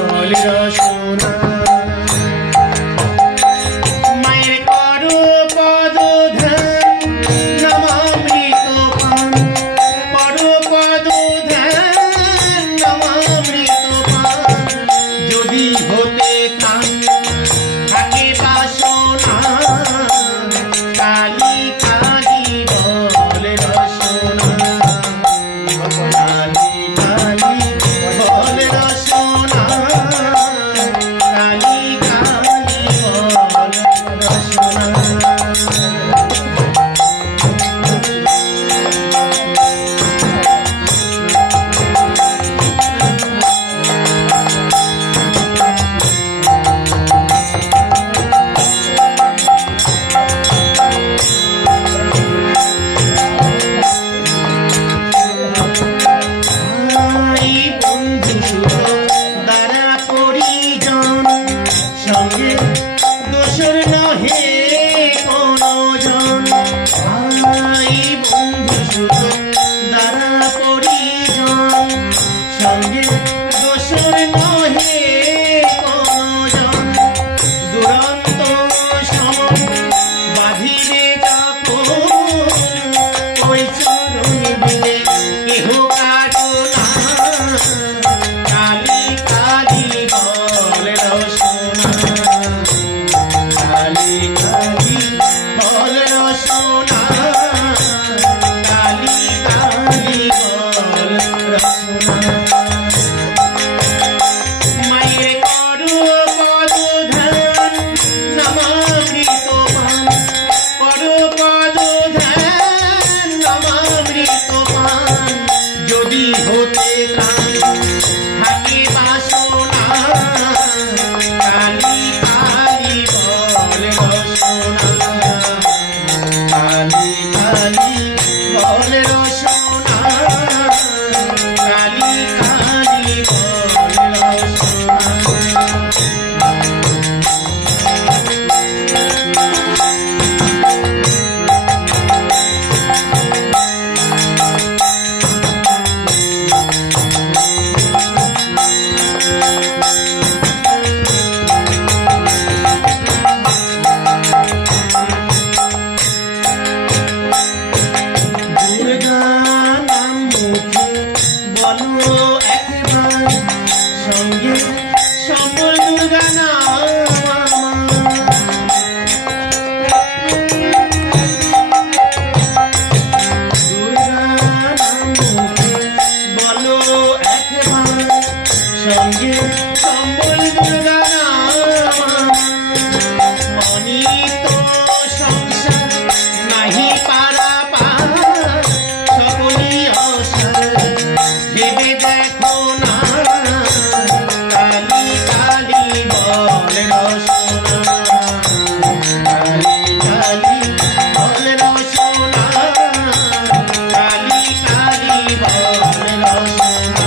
বল রসনা মায়ের করো পদ ধ্যান নামামৃত পান করো পদ ধ্যান নামামৃত পান যদি হতে কান থাকে বাসনা কালী কালী বল রসনা কালী কালী বল রসনা কালী কালী বল রসনা সঙ্গে দোসর নহে কোনো জন ভাই বন্ধু সুত দ্বারা পরিজন সঙ্গে দোসর নহে কোনো জন দুরন্ত সম বাঁধিবে যখন ওই চরণ বিলে কেহ কাটো না কালী কালী বল রসনা কালী কালী বল রসনা কালী কালী বল রসনা মায়ের করো পদ ধ্যান নামামৃত পান করো পদ ধ্যান নামামৃত পান যদি হতে কান থাকে বাসনা কালী কালী বল রসনা কালী কালী বল রসনা কালী কালী বল রসনা দুর্গা নাম মুখে বলো একবার সঙ্গে সকল দুর্গা নাম দুর্গা নাম মুখে বলো একবার সঙ্গে সকল দুর্গা নাম অনিত সংসার নাহি পারা পার সকলি অসার ভেবে দেখো না কালী কালী বল রসনা কালী কালী বল রসনা কালী কালী বল রসনা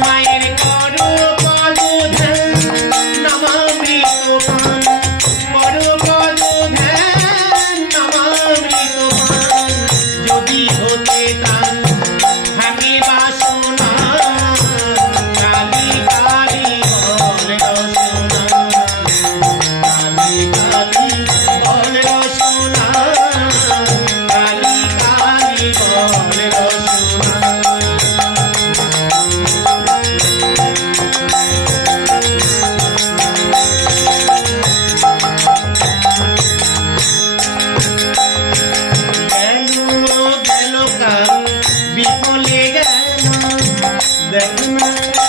মায়ের করো পদ ধ্যান নামামৃত পান করো পদ ধ্যান নামামৃত পান যদি হতে কান থাকে বাসনা কালী কালী বল রসনা কালী কালী বল রসনা কালী কালী বল রসনা গেল কাল বিফলে গেল দেখো না